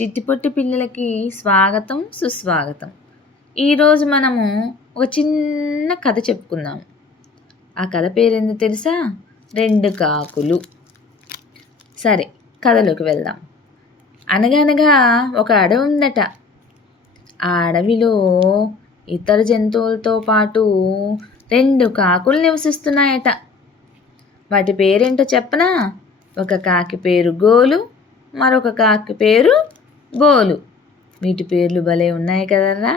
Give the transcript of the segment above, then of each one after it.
చిట్టిపొట్టి పిల్లలకి స్వాగతం సుస్వాగతం. ఈరోజు మనము ఒక చిన్న కథ చెప్పుకుందాం. ఆ కథ పేరేందో తెలుసా? 2 కాకులు. సరే, కథలోకి వెళ్దాం. అనగనగా ఒక అడవి ఉందట. ఆ అడవిలో ఇతర జంతువులతో పాటు 2 కాకులు నివసిస్తున్నాయట. వాటి పేరేంటో చెప్పనా? ఒక కాకి పేరు గోలు, మరొక కాకి పేరు బోలు. వీటి పేర్లు భలే ఉన్నాయి కదరా.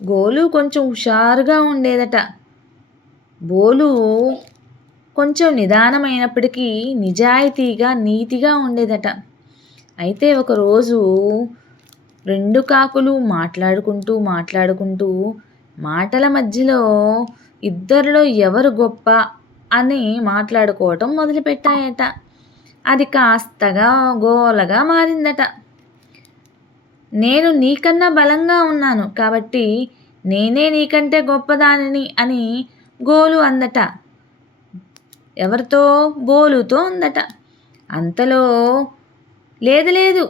గోలు కొంచెం హుషారుగా ఉండేదట. బోలు కొంచెం నిదానమైనప్పటికీ నిజాయితీగా నీతిగా ఉండేదట. అయితే ఒకరోజు 2 కాకులు మాట్లాడుకుంటూ మాటల మధ్యలో ఇద్దరిలో ఎవరు గొప్ప అని మాట్లాడుకోవటం మొదలుపెట్టాయట. అది కాస్తగా గోలగా మారిందట. నేను నీకన్నా బలంగా ఉన్నాను కాబట్టి నేనే నీకంటే గొప్పదానిని అని గోలు అందట. ఎవరితో? బోలుతో అందట. అంతలో లేదు,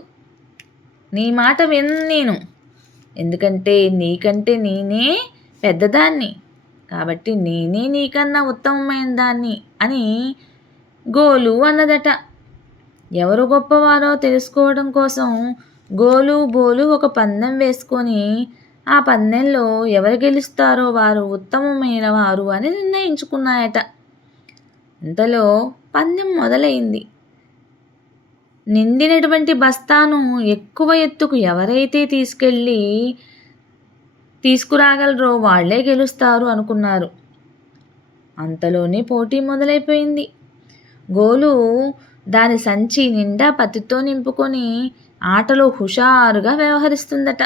నీ మాట విన్ను నేను, ఎందుకంటే నీకంటే నేనే పెద్దదాన్ని కాబట్టి నేనే నీకన్నా ఉత్తమమైన దాన్ని అని గోలు అన్నదట. ఎవరు గొప్పవారో తెలుసుకోవడం కోసం గోలు బోలు ఒక పందెం వేసుకొని ఆ పందెంలో ఎవరు గెలుస్తారో వారు ఉత్తమమైన వారు అని నిర్ణయించుకున్నాయట. ఇంతలో పందెం మొదలైంది. నిండినటువంటి బస్తాను ఎక్కువ ఎత్తుకు ఎవరైతే తీసుకురాగలరో వాళ్లే గెలుస్తారు అనుకున్నారు. అంతలోనే పోటీ మొదలైపోయింది. గోలు దాని సంచి నిండా పత్తితో నింపుకొని ఆటలో హుషారుగా వ్యవహరిస్తుందట.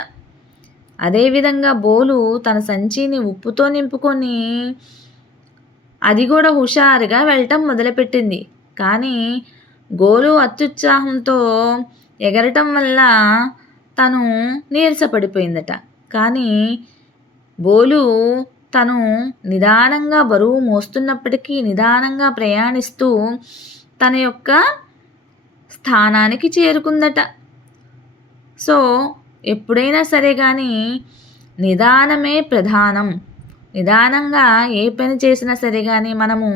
అదేవిధంగా బోలు తన సంచిని ఉప్పుతో నింపుకొని అది కూడా హుషారుగా వెళ్ళటం మొదలుపెట్టింది. కానీ గోలు అత్యుత్సాహంతో ఎగరటం వల్ల తను నీరసపడిపోయిందట. కానీ బోలు తను నిదానంగా బరువు మోస్తున్నప్పటికీ నిదానంగా ప్రయాణిస్తూ తన యొక్క స్థానానికి చేరుకుందట. సో ఎప్పుడైనా సరే కానీ నిదానమే ప్రధానం. నిదానంగా ఏ పని చేసినా సరే కానీ మనము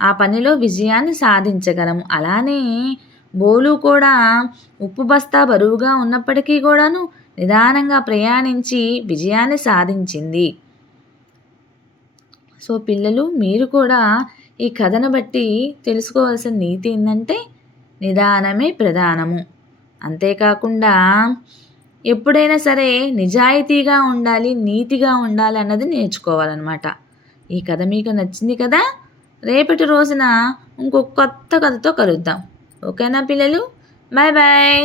ఆ పనిలో విజయాన్ని సాధించగలము. అలానే బోలు కూడా ఉప్పు బస్తా బరువుగా ఉన్నప్పటికీ కూడాను నిదానంగా ప్రయాణించి విజయాన్ని సాధించింది. సో పిల్లలు, మీరు కూడా ఈ కథను బట్టి తెలుసుకోవాల్సిన నీతి ఏంటంటే నిదానమే ప్రధానము. అంతేకాకుండా ఎప్పుడైనా సరే నిజాయితీగా ఉండాలి, నీతిగా ఉండాలి అన్నది నేర్చుకోవాలన్నమాట. ఈ కథ మీకు నచ్చింది కదా? రేపటి రోజున ఇంకొక కొత్త కథతో కలుద్దాం. ఓకేనా పిల్లలు? Bye bye.